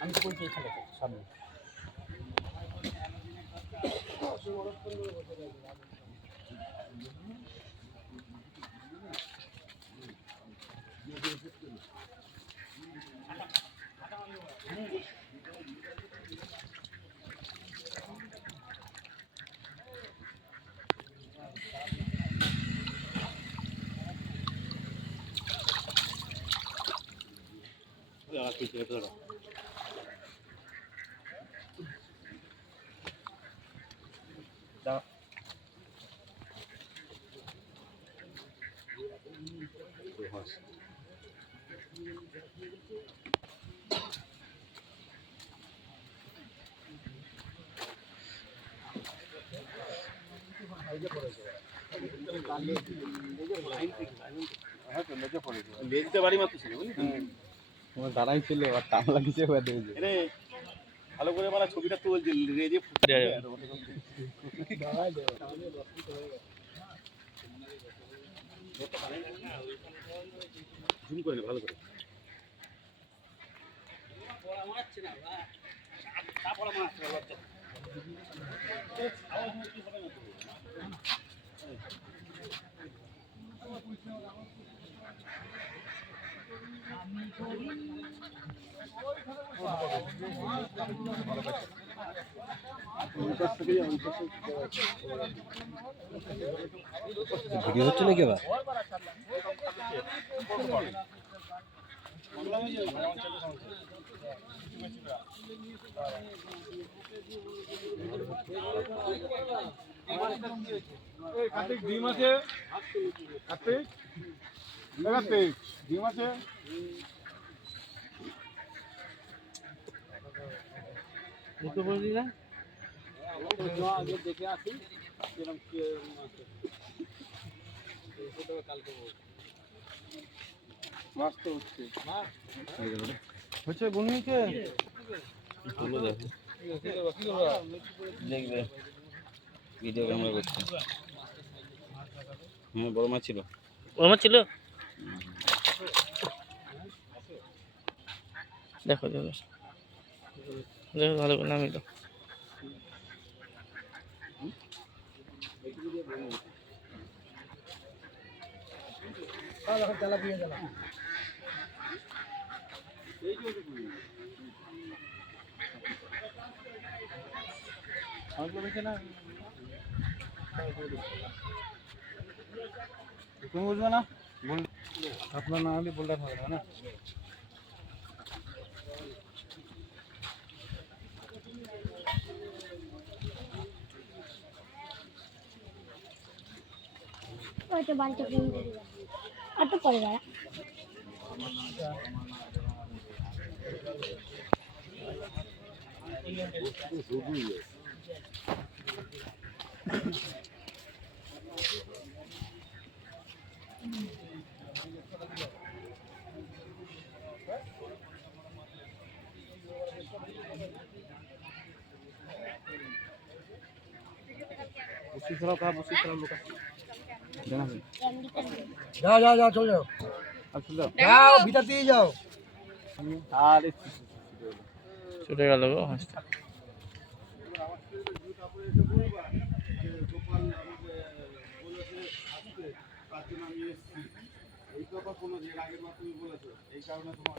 আমি তো কইছি এখানে সামনে দাঁড়াই ছিল আর টান লাগিয়েছে ভালো করে বলা ছবিটা তুলছে রেজে জুম করে ভালো করে ভিডিও হচ্ছে নাকি আবার কার্তিক ডিম আছে কার্তিক কার্তিক ডিম আছে দেখতে বললি না আগে দেখে আসি কিরকম কি আছে কালকে মাছ তো হচ্ছে হচ্ছে বনিয়েছে দেখবে ভিডিও ক্যামেরা করছে হ্যাঁ বড় মাছ ছিল দেখো দেখো দেখো ভালো করে নামি তো তুমি বুঝবে না আপনার না হলে বলতে হবে না ওইটা বালতি কিনে দিবি আর তো পড়ে গেল যাও যাও যাও চলে যাও যাও ভিতর দিয়ে যাও আরে ছুটে গেল গো হাসতে এই কথা কোনো যে আগের বার তুমি বলেছো এই কারণে তোমার